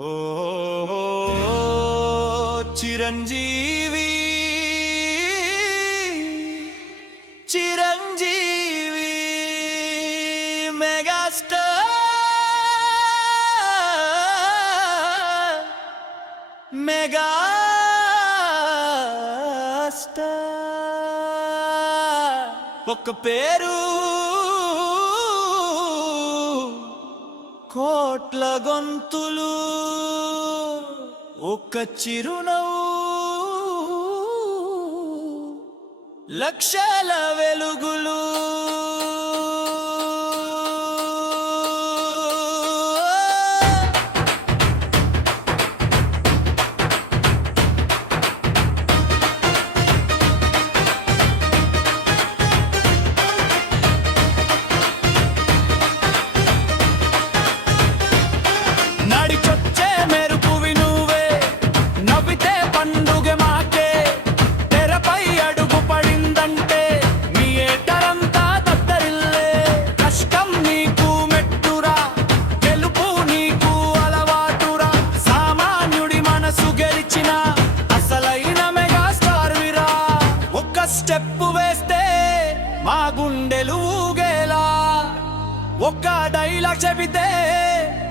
ఓ Chiranjeevi Chiranjeevi megastar ఒక పేరు కోట్ల గొంతులు ఒక చిరునవ్వు లక్షల వెలుగులు స్టెప్ వేస్తే మా గుండెలు ఊగేలా ఒక్క డైలాగ్ చెబితే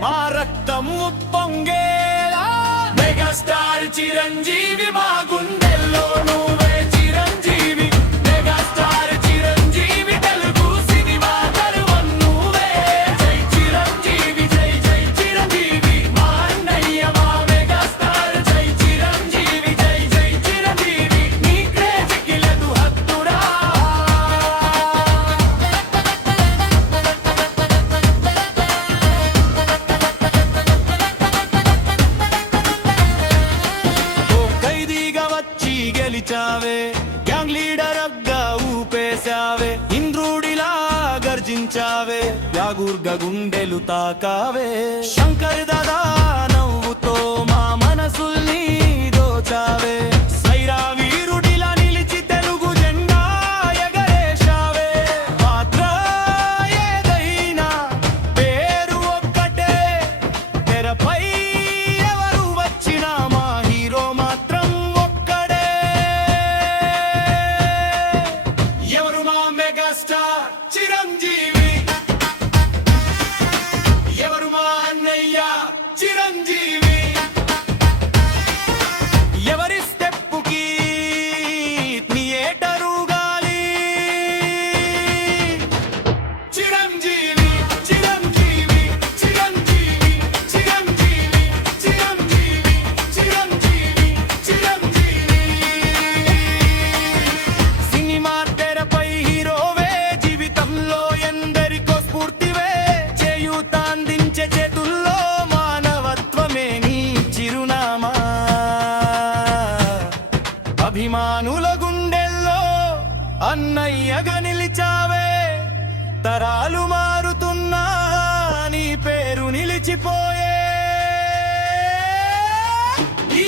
మా రక్తం ఉప్పొంగేలా మెగాస్టార్ చిరంజీవి మా గుండెల్లో నువ్వే చిరంజీవి మెగాస్టార్ చిరంజీవి తెలుగు సినిమా తరువం నువ్వే జై చిరంజీవి జై జై చిరంజీవి మా అన్నయ్య మా మెగాస్టార్ జై చిరంజీవి జై జై చిరంజీవి నీ క్రేజ్కి లేదు హద్దురా ఓ ఖైదీగా వచ్చి గెలిచావే గ్యాంగ్ లీడర్ అగ్గా ఊపేశావే ఇంద్రుడిలా గర్జించావే యాగూర్గ గుండెలు తాకావే శంకర్ దాదా నవ్వుతో మా మనసుల్ని దోచావే సైరా వీరుడిలా నిలిచి తెలుగు జెండా ఎగరేశావే పాత్ర ఏదైనా పేరు ఒక్కటే తెరపై ఎవరు వచ్చినా మా హీరో మాత్రం ఒక్కడే ఎవరు మా మెగాస్టార్ చిరంజీవి ఎవరు మా అన్నయ్య చిరంజీవి ఎవరి స్టెప్పుకి థియేటరు గాలి చిరంజీవి చిరంజీవి చిరంజీవి చిరంజీవి చిరంజీవి చిరంజీవి చిరంజీవి సినిమా తెరపై హీరోవే జీవితంలో ఎందరికో స్ఫూర్తివే చేయూత అందించే చేతుల్లో మానవత్వమే నీ చిరునామా అభిమానుల గుండెల్లో అన్నయ్యగా నిలిచావే తరాలు మారుతున్నా నీ పేరు నిలిచిపోయే ఈ